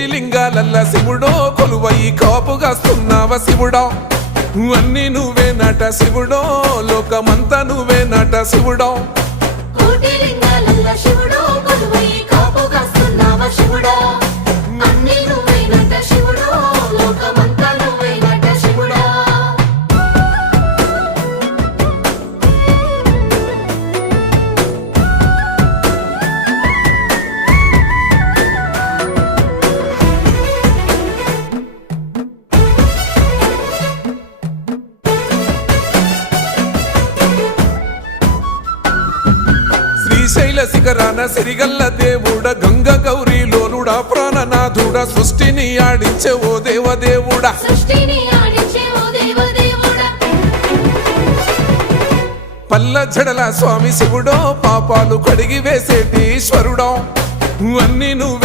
కోటి లింగాలల్ల శివుడో కొలువై కాపుగాస్తున్నావ శివుడా అన్ని నువ్వే నట శివుడో లోకమంతా నువ్వే నట శివుడో కోటి లింగాలల్ల శివుడో కొలువై కాపుగాస్తున్నావ శివుడా అన్ని నువ్వే నట శివుడో లోకమంతా నువ్వే నట శివుడా శ్రీశైల శిఖరాన సిరిగల్ల దేవుడ గంగ గౌరీ లోలుడా ప్రాణనాథుడ సృష్టిని ఆడించే ఓ దేవదేవుడా సృష్టిని ఆడించే ఓ దేవదేవుడా పల్ల జడల స్వామి శివుడో పాపాలు కడిగి వేసేటి ఈశ్వరుడో అన్ని నువ్వే